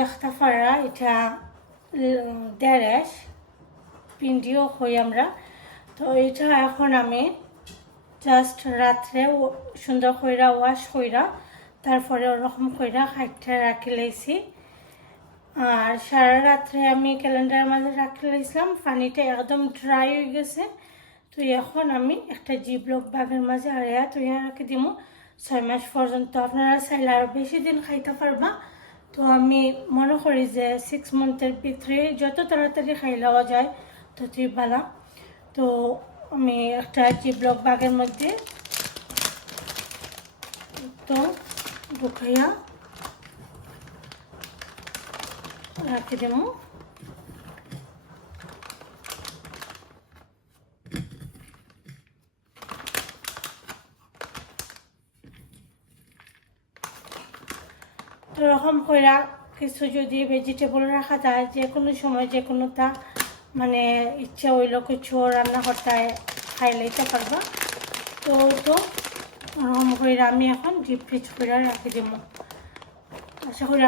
দেখতে পারা এটা দেড়েশ পিন্ডিও হই আমরা। তো এটা এখন আমি জাস্ট রাত্রে সুন্দর কইরা ওয়াশ কইরা তারপরে ওরকম কইরা খাইতে রাখি লাইছি। আর সারা রাত্রে আমি ক্যালেন্ডারের মাঝে রাখি লাইছিলাম, পানিটা একদম ড্রাই হয়ে গেছে। তো এখন আমি একটা জিবলক ব্যাগের মাঝে আড়াইয়া তৈরি রাখি দিব 6 মাস পর্যন্ত। আপনারা চাইলে আরও বেশি দিন খাইতে পারবা। তো আমি মনে করি যে 6 মান্থের ভিতরে যত তাড়াতাড়ি খাই লওয়া যায় ততই ভালো। তো আমি একটা জিবলক ব্যাগের মধ্যে তো ঢুকাইয়া রাখি দেবো। এরকম করে কিছু যদি ভেজিটেবল রাখা যায় যে কোনো সময় যে কোনোটা মানে ইচ্ছা হইলো কিছু রান্না করতে খাই লইতে পারবা। তো ওরকম করে আমি এখন ডিপ ফ্রিজ করে রাখি দেবো। আশা করি